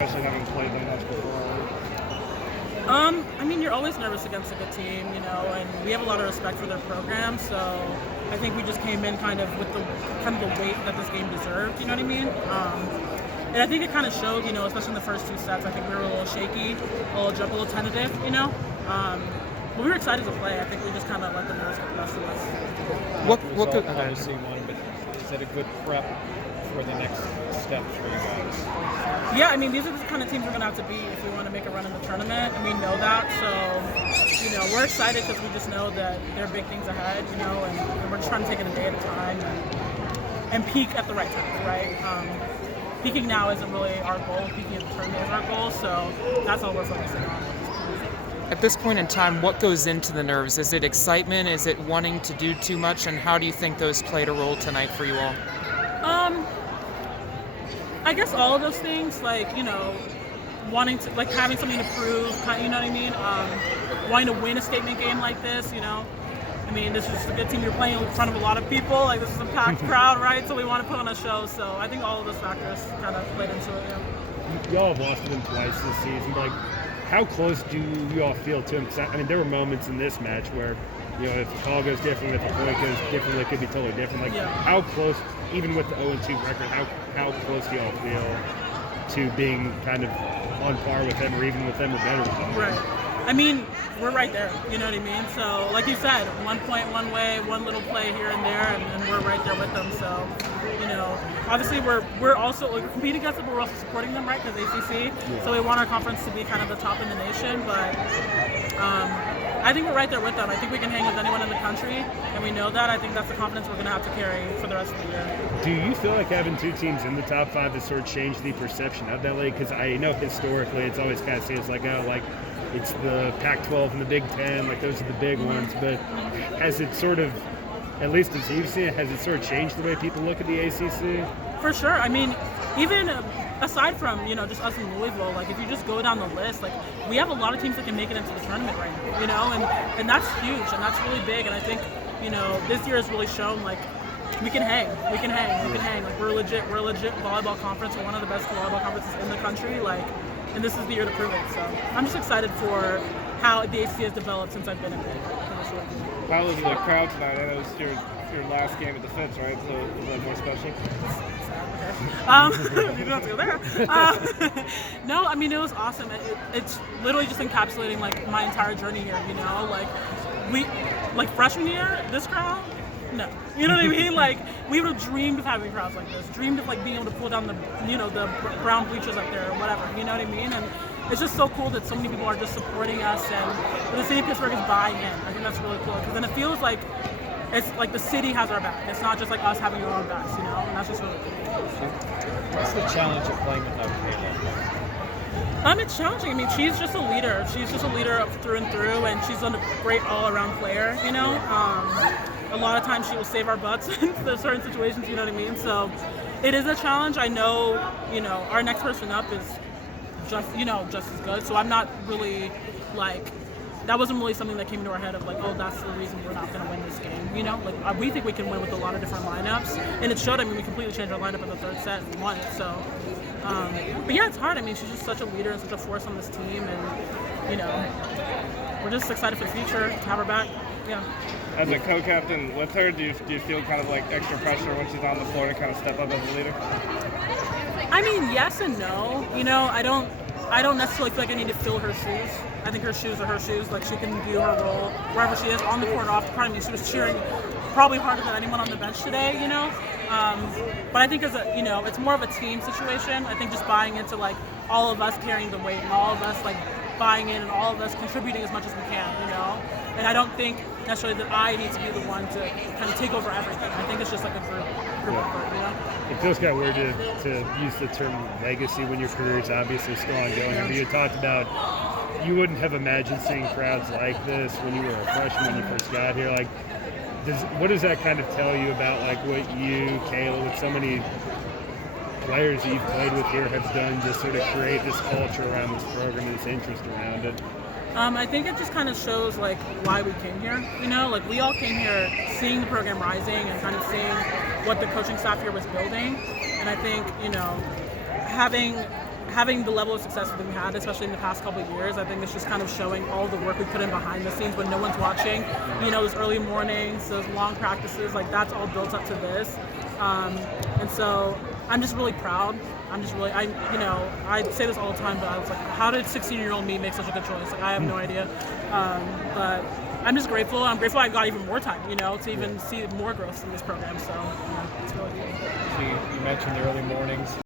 Especially having played them much before. I mean, you're always nervous against a good team, and we have a lot of respect for their program. So I think we just came in kind of with the weight that this game deserved. You know what I mean? And I think it kind of showed, especially in the first two sets. I think we were a little shaky, a little tentative, But we were excited to play. I think we just kind of let the nerves get the best of us. What could obviously one, but is that a good prep for the next steps for you guys? Yeah, I mean, these are the kind of teams we're going to have to beat if we want to make a run in the tournament, and we know that. So, we're excited because we just know that there are big things ahead, and we're just trying to take it a day at a time and peak at the right time, right? Peaking now isn't really our goal. Peaking at the tournament is our goal, so that's all we're focusing on. At this point in time, what goes into the nerves? Is it excitement? Is it wanting to do too much? And how do you think those played a role tonight for you all? I guess all of those things, wanting to, having something to prove, you know what I mean? Wanting to win a statement game like this, I mean, this is a good team. You're playing in front of a lot of people. This is a packed crowd, right? So we want to put on a show. So I think all of those factors kind of played into it, yeah. Y'all have lost to them twice this season. But, how close do you all feel to them? Because, I mean, there were moments in this match where, if the call goes different, if the point goes different, it could be totally different. How close, even with the 0-2 record, how close do y'all feel to being kind of on par with them or even with them or better with them? Right. I mean, we're right there, you know what I mean? So, like you said, 1 point, one way, one little play here and there, and we're right there with them. So, obviously we're also we're competing against them, but we're also supporting them, right? Because ACC. Yeah. So we want our conference to be kind of the top in the nation, but I think we're right there with them. I think we can hang with anyone in the country, and we know that. I think that's the confidence we're going to have to carry for the rest of the year. Do you feel like having two teams in the top 5 has sort of changed the perception of that league? Because I know historically it's always kind of seen as it's the Pac-12 and the Big Ten, those are the big ones. But has it sort of, at least as you've seen it, has it sort of changed the way people look at the ACC? For sure. I mean, even aside from, just us in Louisville, if you just go down the list, we have a lot of teams that can make it into the tournament right now, and that's huge, and that's really big. And I think, this year has really shown, we can hang. We're a legit volleyball conference. We're one of the best volleyball conferences in the country, and this is the year to prove it. So I'm just excited for how the ACC has developed since I've been in Pitt. How was the crowd tonight? I know it was your last game at the Fitz, right? So was that more special? You don't have to go there. No, I mean, it was awesome. It's literally just encapsulating my entire journey here. Freshman year, this crowd. No, you know what I mean? We would have dreamed of having crowds like this. Dreamed of being able to pull down the brown bleachers up there or whatever. You know what I mean? And it's just so cool that so many people are just supporting us, and the city of Pittsburgh is buying in. I think that's really cool because then it feels like it's like the city has our back. It's not just us having our own backs, and that's just really cool. What's the challenge of playing without Kayla? It's challenging. I mean, she's just a leader. She's just a leader through and through, and she's a great all-around player. A lot of times she will save our butts in certain situations. You know what I mean? So it is a challenge. I know. Our next person up is just as good. So I'm not really that wasn't really something that came into our head of that's the reason we're not going to win this game. We think we can win with a lot of different lineups, and it showed. I mean, we completely changed our lineup in the third set and won it. So, but yeah, it's hard. I mean, she's just such a leader and such a force on this team, and we're just excited for the future to have her back. Yeah. As a co-captain with her, do you feel kind of extra pressure when she's on the floor to kind of step up as a leader? I mean, yes and no. I don't necessarily feel like I need to fill her shoes. I think her shoes are her shoes. She can do her role wherever she is, on the court, off the court. I mean, she was cheering probably harder than anyone on the bench today, But I think it's more of a team situation. I think just buying into all of us carrying the weight and all of us buying in and all of us contributing as much as we can, And I don't think necessarily that I need to be the one to kind of take over everything. I think it's just a group effort, It feels kind of weird to use the term legacy when your career is obviously still ongoing. I mean, you talked about you wouldn't have imagined seeing crowds like this when you were a freshman when you first got here. What does that kind of tell you about what you, Kayla, with so many players that you've played with here have done to sort of create this culture around this program and this interest around it? I think it just kind of shows why we came here. We all came here seeing the program rising and kind of seeing what the coaching staff here was building. And I think having having the level of success that we had, especially in the past couple of years, I think it's just kind of showing all the work we put in behind the scenes when no one's watching. You know, those early mornings, those long practices, like that's all built up to this. And so I'm just really proud. I say this all the time, but I was like, how did 16-year-old me make such a good choice? Like, I have no idea. But I'm just grateful. I'm grateful I got even more time, you know, to even see more growth in this program. So, it's really cool. You mentioned the early mornings.